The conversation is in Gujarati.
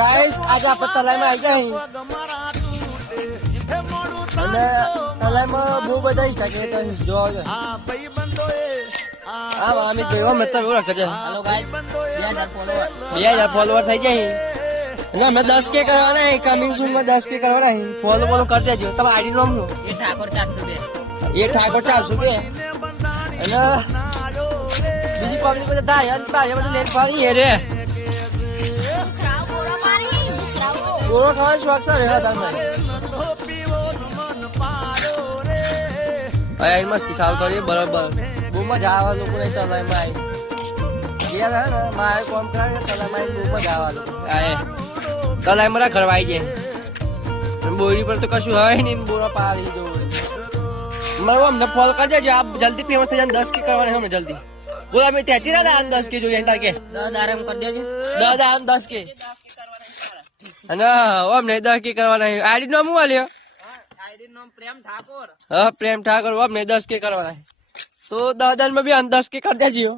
ગાઈસ આજે આપણે તલાઈમાં આવી જાય અને તલાઈમાં બહુ બધા શકે જોવા છે. હા અમે જોયો મતલબ એવું રાખે છે. હેલો ગાઈસ 2000 ફોલોવર થઈ જાય અને અમે 10K કરવાના કમિંગ સૂન માં 10K કરવાના ફોલો કરી દેજો. તમે આઈડી નામ નું એ ઠાકોર 400 અને બીજી પબ્લિક બધા થાય બધું લેટ ફાવી રે ગોળો ખાવાનો શોખ છે રે તમે અરે મસ્તી સાલ કરીએ બરાબર બહુ મજા આવે લોકો ને તલાઈમાં આવી ગયા ને મારે કોમ કરે તલાઈમાં બહુ મજા આવે લોકો તલાઈમાં રા ઘરવા આવી જાય બોરી પર તો કશું હોય નહીં બોરા પાડી દો મને અમને ફોલો કરી દેજો આપ જલ્દી ફેમસ થઈ જાય 10K કરવાના હમે જલ્દી બોલ અમે ત્યાંથી ના 10K જોઈએ તાર કે 10 આરામ કરી દેજો 10K અને અમને 10K કરવાના આઈડી નામ શું આલ્યો આઈડી નામ પ્રેમ ઠાકોર હા પ્રેમ ઠાકોર અમને 10K કરવાના તો 10 માં બી 10K કરી દેજો